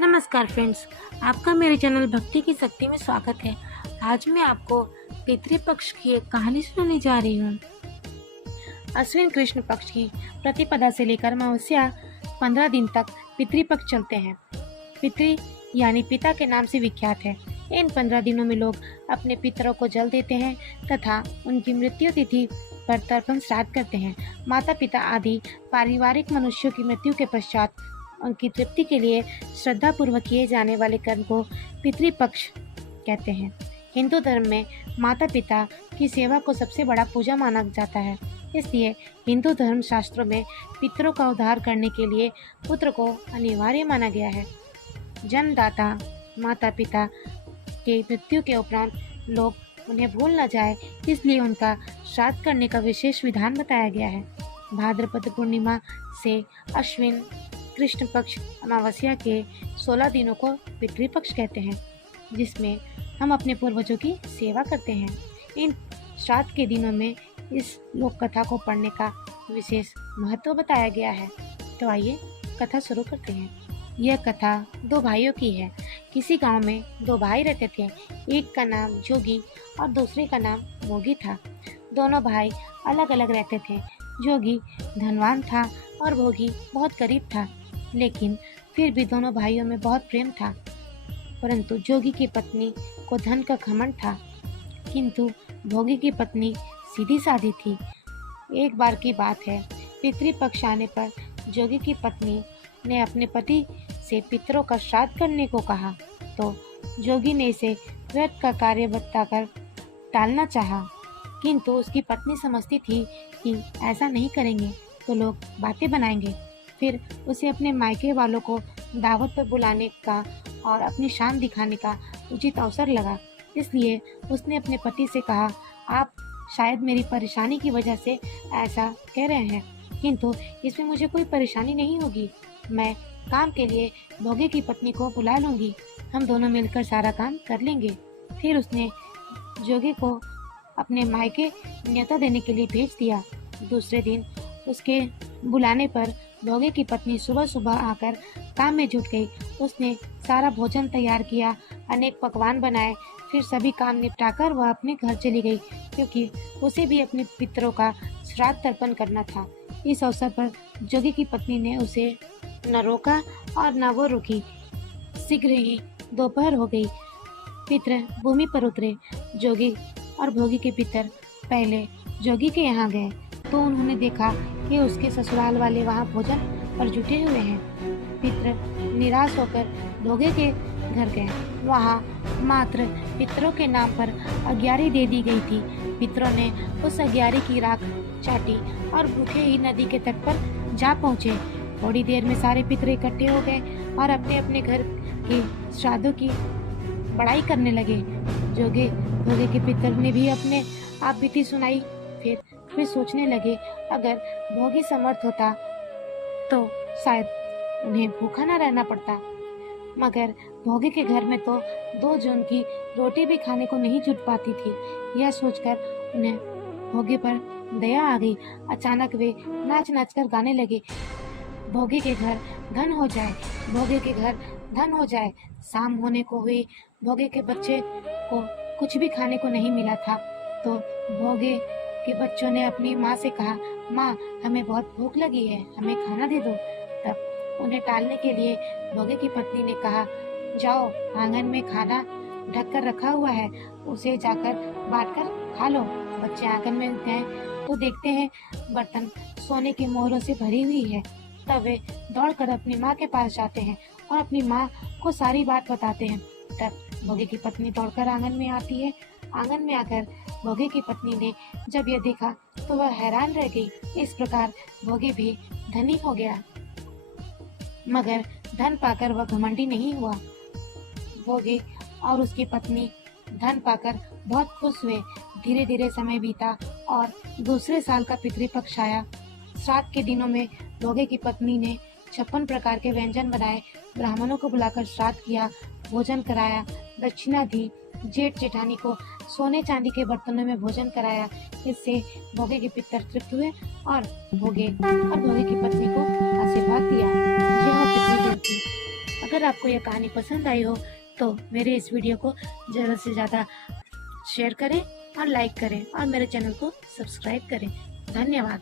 नमस्कार फ्रेंड्स, आपका मेरे चैनल भक्ति की शक्ति में स्वागत है। आज मैं आपको पितृपक्ष की एक कहानी सुनाने जा रही हूँ। अश्विन कृष्ण पक्ष की प्रतिपदा से लेकर अमावस्या 15 दिन तक पितृपक्ष चलते हैं। पितृ यानी पिता के नाम से विख्यात है। इन 15 दिनों में लोग अपने पितरों को जल देते हैं तथा उनकी मृत्यु तिथि पर तर्पण श्राद्ध करते हैं। माता पिता आदि पारिवारिक मनुष्यों की मृत्यु के पश्चात उनकी तृप्ति के लिए श्रद्धा पूर्वक किए जाने वाले कर्म को पितृपक्ष कहते हैं। हिंदू धर्म में माता पिता की सेवा को सबसे बड़ा पूजा माना जाता है। इसलिए हिंदू धर्म शास्त्रों में पितरों का उद्धार करने के लिए पुत्र को अनिवार्य माना गया है। जन्मदाता माता पिता के मृत्यु के उपरांत लोग उन्हें भूल न जाए, इसलिए उनका श्राद्ध करने का विशेष विधान बताया गया है। भाद्रपद पूर्णिमा से अश्विन कृष्ण पक्ष अमावस्या के 16 दिनों को पितृपक्ष कहते हैं, जिसमें हम अपने पूर्वजों की सेवा करते हैं। इन श्राद्ध के दिनों में इस लोक कथा को पढ़ने का विशेष महत्व बताया गया है। तो आइए कथा शुरू करते हैं। यह कथा 2 भाइयों की है। किसी गांव में 2 भाई रहते थे। एक का नाम जोगी और दूसरे का नाम भोगी था। दोनों भाई अलग अलग रहते थे। जोगी धनवान था और भोगी बहुत गरीब था, लेकिन फिर भी दोनों भाइयों में बहुत प्रेम था। परंतु जोगी की पत्नी को धन का घमंड था, किंतु भोगी की पत्नी सीधी सादी थी। एक बार की बात है, पितृपक्ष आने पर जोगी की पत्नी ने अपने पति से पितरों का श्राद्ध करने को कहा, तो जोगी ने इसे व्यर्थ का कार्य बताकर टालना चाहा, किंतु उसकी पत्नी समझती थी कि ऐसा नहीं करेंगे तो लोग बातें बनाएंगे। फिर उसे अपने मायके वालों को दावत पर बुलाने का और अपनी शान दिखाने का उचित अवसर लगा। इसलिए उसने अपने पति से कहा, आप शायद मेरी परेशानी की वजह से ऐसा कह रहे हैं, किंतु इसमें मुझे कोई परेशानी नहीं होगी। मैं काम के लिए भोगे की पत्नी को बुला लूँगी, हम दोनों मिलकर सारा काम कर लेंगे। फिर उसने जोगी को अपने मायके न्योता देने के लिए भेज दिया। दूसरे दिन उसके बुलाने पर भोगे की पत्नी सुबह सुबह आकर काम में जुट गई। उसने सारा भोजन तैयार किया, अनेक पकवान बनाए। फिर सभी काम निपटाकर वह अपने घर चली गई, क्योंकि उसे भी अपने पितरों का श्राद्ध तर्पण करना था। इस अवसर पर जोगी की पत्नी ने उसे न रोका और न वो रुकी। शीघ्र ही दोपहर हो गई। पितर भूमि पर उतरे। जोगी और भोगी के पितर पहले जोगी के यहाँ गए तो उन्होंने देखा कि उसके ससुराल वाले वहाँ भोजन पर जुटे हुए हैं। पितर निराश होकर भोगे के घर गए। वहाँ मात्र पितरों के नाम पर अग्यारी दे दी गई थी। पितरों ने उस अग्यारी की राख चाटी और भूखे ही नदी के तट पर जा पहुँचे। थोड़ी देर में सारे पितर इकट्ठे हो गए और अपने अपने घर के श्राद्धों की बड़ाई करने लगे। जोगे भोगे के पितर ने भी अपने आप बीती सुनाई। फिर सोचने लगे, अगर भोगी समर्थ होता तो शायद उन्हें भूखा न रहना पड़ता, मगर भोगी के घर में तो 2 जून की रोटी भी खाने को नहीं जुट पाती थी। यह सोचकर उन्हें भोगी पर दया आ गई। अचानक वे नाच नाच कर गाने लगे, भोगी के घर धन हो जाए, भोगे के घर धन हो जाए। शाम होने को हुई। भोगे के बच्चे को कुछ भी खाने को नहीं मिला था, तो भोगे के बच्चों ने अपनी माँ से कहा, माँ हमें बहुत भूख लगी है, हमें खाना दे दो। तब उन्हें टालने के लिए भोगे की पत्नी ने कहा, जाओ आंगन में खाना ढक कर रखा हुआ है, उसे जाकर बांट कर खा लो। बच्चे आंगन में गए तो देखते हैं बर्तन सोने के मोहरों से भरी हुई है। तब वे दौड़कर अपनी माँ के पास जाते हैं और अपनी माँ को सारी बात बताते हैं। तब भोगे की पत्नी दौड़कर आंगन में आती है। आंगन में आकर भोगे की पत्नी ने जब यह देखा तो वह हैरान रह गई। इस प्रकार भोगे भी धनी हो गया, मगर धन पाकर वह घमंडी नहीं हुआ। भोगे और उसकी पत्नी धन पाकर बहुत खुश हुए। धीरे धीरे समय बीता और दूसरे साल का पितृपक्ष आया। श्राद्ध के दिनों में भोगे की पत्नी ने 56 प्रकार के व्यंजन बनाए, ब्राह्मणों को बुलाकर श्राद्ध किया, भोजन कराया, दक्षिणा दी। जेठ जेठानी को सोने चांदी के बर्तनों में भोजन कराया। इससे भोगे के पितर तृप्त हुए और भोगे की पत्नी को आशीर्वाद दिया। यह पितृ दिन थी। अगर आपको यह कहानी पसंद आई हो तो मेरे इस वीडियो को ज़्यादा से ज़्यादा शेयर करें और लाइक करें और मेरे चैनल को सब्सक्राइब करें। धन्यवाद।